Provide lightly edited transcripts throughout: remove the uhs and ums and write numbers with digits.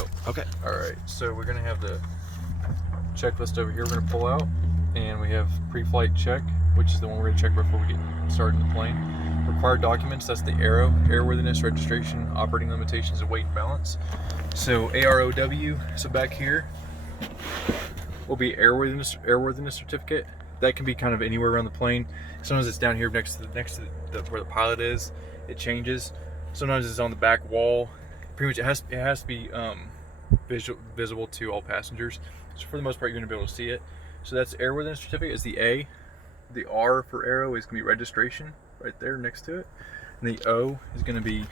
go. Okay. All right, so we're gonna have the checklist over here. We're gonna pull out, and we have pre-flight check, which is the one we're gonna check before we get started in the plane. Required documents, that's the ARO, airworthiness, registration, operating limitations, and weight and balance. So AROW, so back here will be airworthiness certificate. That can be kind of anywhere around the plane. Sometimes it's down here next to where the pilot is. It changes. Sometimes it's on the back wall. Pretty much it has to be visible to all passengers. So for the most part, you're going to be able to see it. So that's airworthiness certificate is the A. The R for aero is going to be registration right there next to it. And the O is going to be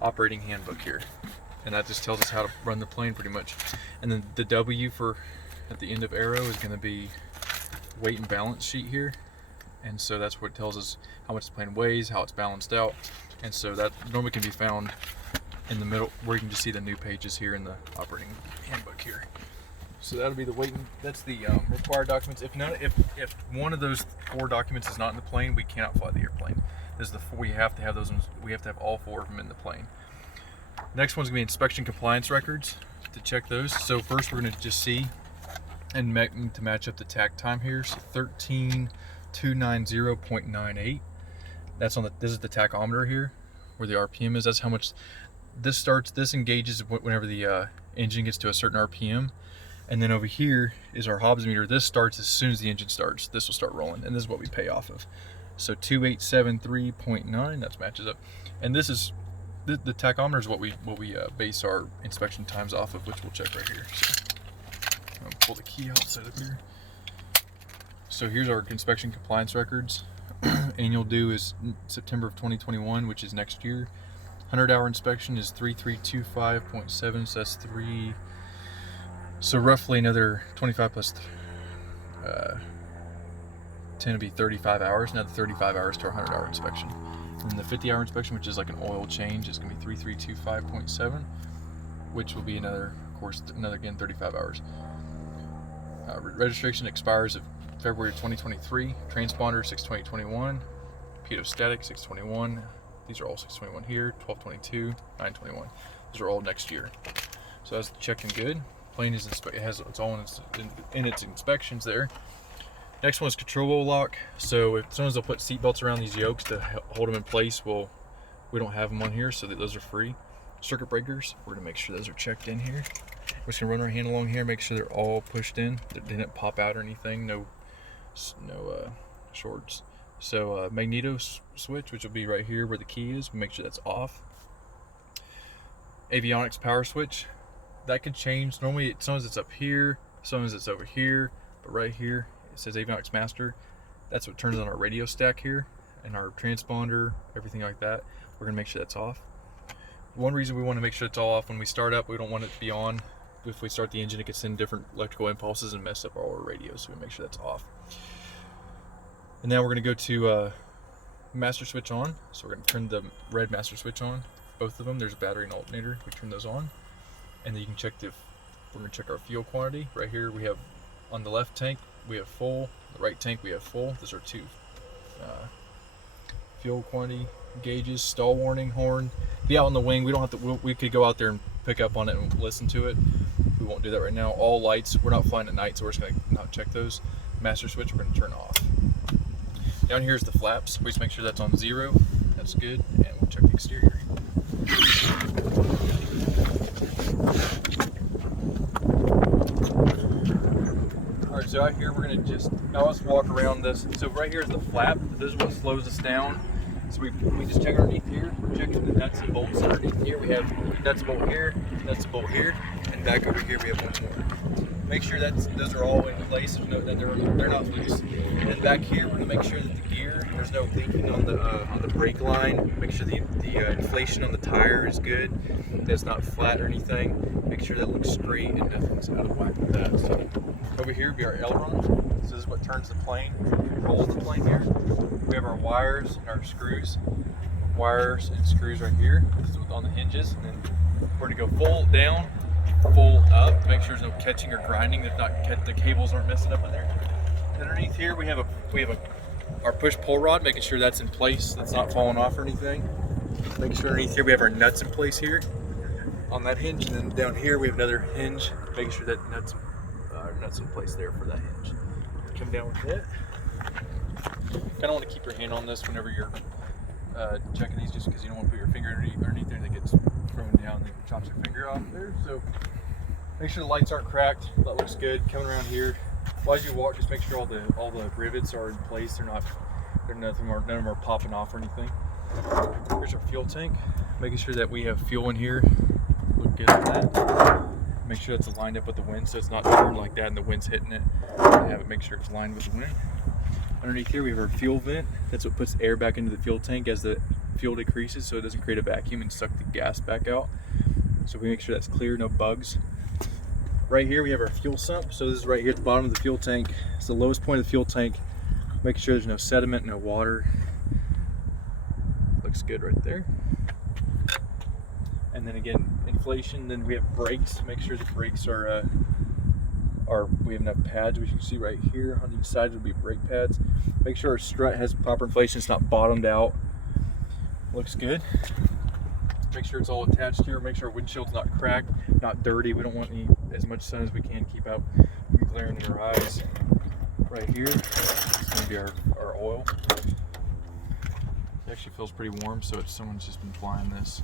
operating handbook here. And that just tells us how to run the plane pretty much. And then the W for at the end of aero is going to be weight and balance sheet here. And so that's what tells us how much the plane weighs, how it's balanced out. And so that normally can be found in the middle where you can just see the new pages here in the operating handbook here. So that'll be the weight and that's the required documents. If one of those 4 documents is not in the plane, we cannot fly the airplane. This is we have to have those. We have to have all 4 of them in the plane. Next one's gonna be inspection compliance records to check those. So first we're gonna just see and to match up the tach time here. So 13290.98. That's on this is the tachometer here, where the RPM is. That's how much this starts. This engages whenever the engine gets to a certain RPM. And then over here is our Hobbs meter. This starts as soon as the engine starts. This will start rolling, and this is what we pay off of. So 2873.9, that matches up. And this is the tachometer is what we base our inspection times off of, which we'll check right here. So I'm gonna pull the key out, set up here. So here's our inspection compliance records. Annual due is September of 2021, which is next year. 100-hour inspection is 3325.7, so that's 3. So roughly another 25 plus 10 would be 35 hours. Another 35 hours to our 100-hour inspection. And the 50-hour inspection, which is like an oil change, is going to be 3325.7, which will be another, of course, again 35 hours. Registration expires of February 2023. Transponder 6/20/21. Pitot-static 6/21. These are all 6/21 here. 12/22, 9/21. Those are all next year. So that's checking good. Plane is it has it's all in its inspections there. Next one is control lock. So if sometimes they'll put seat belts around these yokes to hold them in place, well, we don't have them on here, so those are free. Circuit breakers, we're gonna make sure those are checked in here. We're just gonna run our hand along here, make sure they're all pushed in. They didn't pop out or anything. No shorts. So magneto switch, which will be right here where the key is. Make sure that's off. Avionics power switch. That can change. Normally, sometimes it's up here, sometimes it's over here, but right here it says Avionics Master. That's what turns on our radio stack here and our transponder, everything like that. We're gonna make sure that's off. One reason we want to make sure it's all off when we start up, we don't want it to be on. If we start the engine, it can send different electrical impulses and mess up all our radios, so we make sure that's off. And now we're gonna go to master switch on. So we're gonna turn the red master switch on. Both of them. There's a battery and alternator. We turn those on. And then you can check we're going to check our fuel quantity. Right here we have, on the left tank, we have full. The right tank, we have full. Those are 2 fuel quantity gauges. Stall warning, horn. Be out on the wing. We don't have to, we could go out there and pick up on it and listen to it. We won't do that right now. All lights, we're not flying at night, so we're just going to not check those. Master switch, we're going to turn off. Down here is the flaps. We just make sure that's on 0. That's good. And we'll check the exterior. Alright, so out here we're going to now let's walk around this. So right here is the flap. This is what slows us down. So we just check underneath here. We're checking the nuts and bolts underneath here. We have nuts and bolt here, nuts and bolt here, and back over here we have one more. Make sure those are all in place. There's no, that they're not loose. And then back here, we're gonna make sure that the gear, there's no leaking on the brake line. Make sure the inflation on the tire is good. That it's not flat or anything. Make sure that looks straight and nothing's out of whack with that. So over here be our ailerons. This is what turns the plane, rolls the plane here. We have our wires and our screws. Wires and screws right here. This is on the hinges. And then we're gonna go full down, full up, make sure there's no catching or grinding, that the cables aren't messing up in there. And underneath here we have our push pull rod, making sure that's in place, that's not falling off or anything. Making sure underneath here we have our nuts in place here. on that hinge, and then down here we have another hinge, making sure that nuts in place there for that hinge. Come down with it. Kind of want to keep your hand on this whenever you're checking these, just because you don't want to put your finger underneath there that gets thrown down and chops your finger off there. So make sure the lights aren't cracked. That looks good. Coming around here, as you walk, just make sure all the rivets are in place. None of them are popping off or anything. Here's our fuel tank. Making sure that we have fuel in here. Look good at that. Make sure that's lined up with the wind, so it's not turned like that and the wind's hitting it. Have it make sure it's lined with the wind. Underneath here we have our fuel vent. That's what puts air back into the fuel tank as the fuel decreases, so it doesn't create a vacuum and suck the gas back out. So we make sure that's clear, no bugs. Right here we have our fuel sump. So this is right here at the bottom of the fuel tank. It's the lowest point of the fuel tank. Making sure there's no sediment, no water. Looks good right there. And then again, inflation. Then we have brakes. Make sure the brakes are we have enough pads, which you can see right here on each side will be brake pads. Make sure our strut has proper inflation, it's not bottomed out. Looks good. Make sure it's all attached here. Make sure our windshield's not cracked, not dirty. We don't want as much sun as we can keep out from glaring in our eyes. Right here, it's going to be our oil. It actually feels pretty warm, so someone's just been flying this.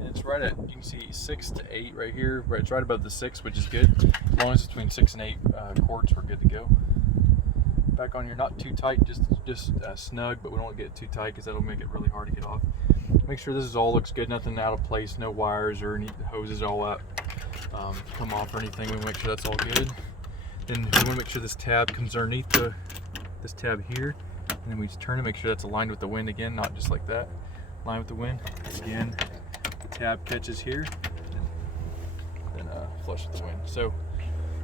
It's right at, you can see 6 to 8 right here. It's right above the 6, which is good. As long as it's between 6 and 8 quarts, we're good to go. Back on here, not too tight, just snug, but we don't want to get it too tight because that'll make it really hard to get off. Make sure this all looks good, nothing out of place, no wires or any hoses all up, come off or anything. We want to make sure that's all good. Then we want to make sure this tab comes underneath this tab here, and then we just turn it, make sure that's aligned with the wind again, not just like that. Line with the wind. Again, tab catches here, then flush with the wind. So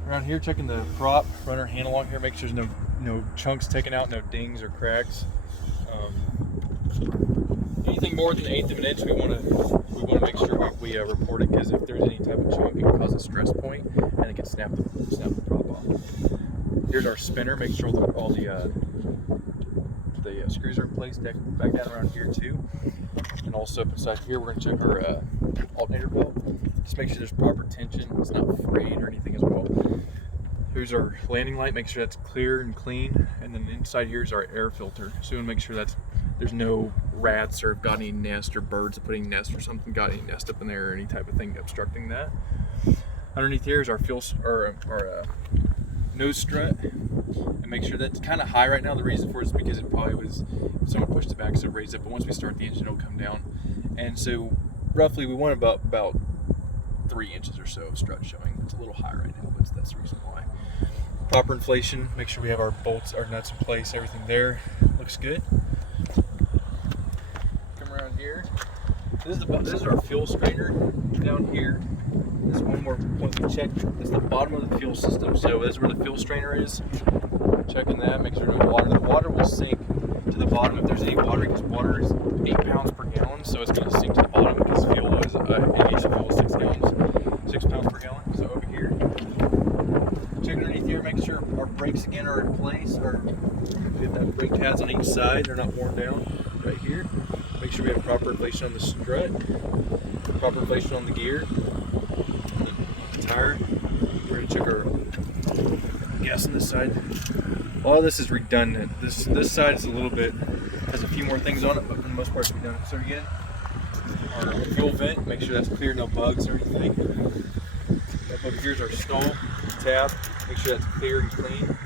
around here, checking the prop, run our hand along here, make sure there's no chunks taken out, no dings or cracks. Anything more than 1/8 of an inch, we want to make sure we report it, because if there's any type of chunk, it can cause a stress point and it can snap the prop off. Here's our spinner. Make sure all the screws are in place. Back down around here too. And also up inside here, we're going to check our alternator belt. Just make sure there's proper tension. It's not frayed or anything as well. Here's our landing light. Make sure that's clear and clean. And then inside here is our air filter. So we want to make sure there's no rats or got any nest or birds putting nest or something, got any nest up in there or any type of thing obstructing that. Underneath here is our nose strut. And make sure that's kind of high right now. The reason for it is because it probably was, someone pushed it back, so it raised it. But once we start the engine, it'll come down. And so roughly we want about 3 inches or so of strut showing. It's a little high right now, but that's the reason why. Proper inflation. Make sure we have our bolts, our nuts in place, everything there. Looks good. Come around here. This is our fuel strainer down here. This one more point we checked. It's the bottom of the fuel system. So this is where the fuel strainer is. Checking that, make sure no water. The water will sink to the bottom if there's any water, because water is 8 pounds per gallon, so it's going to sink to the bottom because fuel is aviation fuel is 6 pounds per gallon. So over here, check underneath here, make sure our brakes again are in place, or we have that brake pads on each side, they're not worn down. Right here, make sure we have proper inflation on the strut, proper inflation on the gear, and the tire. We're going to check our gas on this side. All this is redundant. This side is has a few more things on it, but for the most part it's redundant. So again, our fuel vent, make sure that's clear, no bugs or anything. Up over here's our stall tab, make sure that's clear and clean. And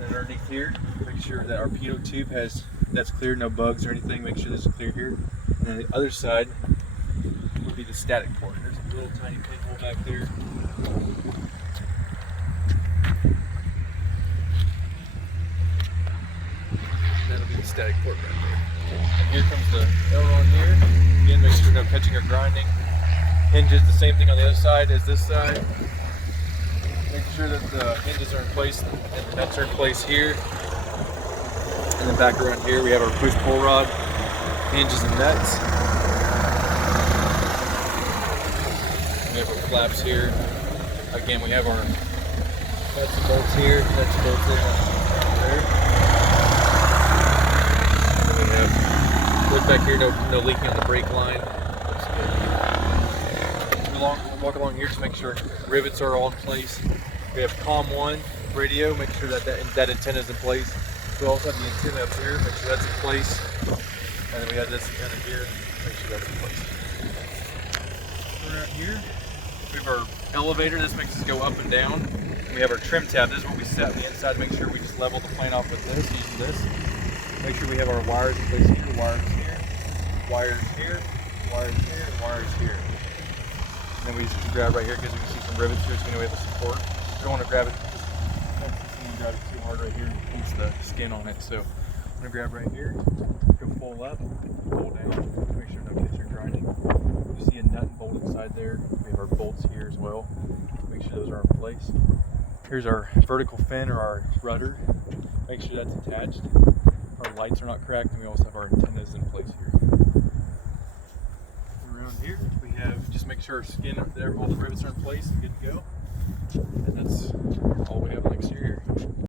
then underneath here, make sure that our pitot tube that's clear, no bugs or anything. Make sure this is clear here. And then the other side would be the static port. There's a little tiny pinhole back there. That'll be the static port right there. And here comes the aileron here. Again, make sure no catching or grinding. Hinges, the same thing on the other side as this side. Make sure that the hinges are in place and the nuts are in place here. And then back around here we have our push-pull rod, hinges and nuts. We have our flaps here. Again, we have our nuts and bolts here, nuts and bolts in there. We have Look back here, no leaking on the brake line. Walk along here, just make sure rivets are all in place. We have COM1 radio, make sure that antenna is in place. We also have the antenna up here, make sure that's in place. And then we have this antenna here, make sure that's in place. Around here, we have our elevator. This makes us go up and down. We have our trim tab. This is what we set on the inside. Make sure we just level the plane off with this, using this. Make sure we have our wires in place here, wires here, wires here, wires here, and wires here. And then we just grab right here because we can see some rivets here. It's going to have a support. You don't want to grab it, grab it too hard right here and pinch the skin on it. So I'm going to grab right here, go pull up, pull down, make sure no kids are grinding. You see a nut and bolt inside there. We have our bolts here as well. Make sure those are in place. Here's our vertical fin or our rudder. Make sure that's attached. Our lights are not cracked, and we also have our antennas in place here. Around here, we have just make sure our skin, all the rivets are in place and good to go. And that's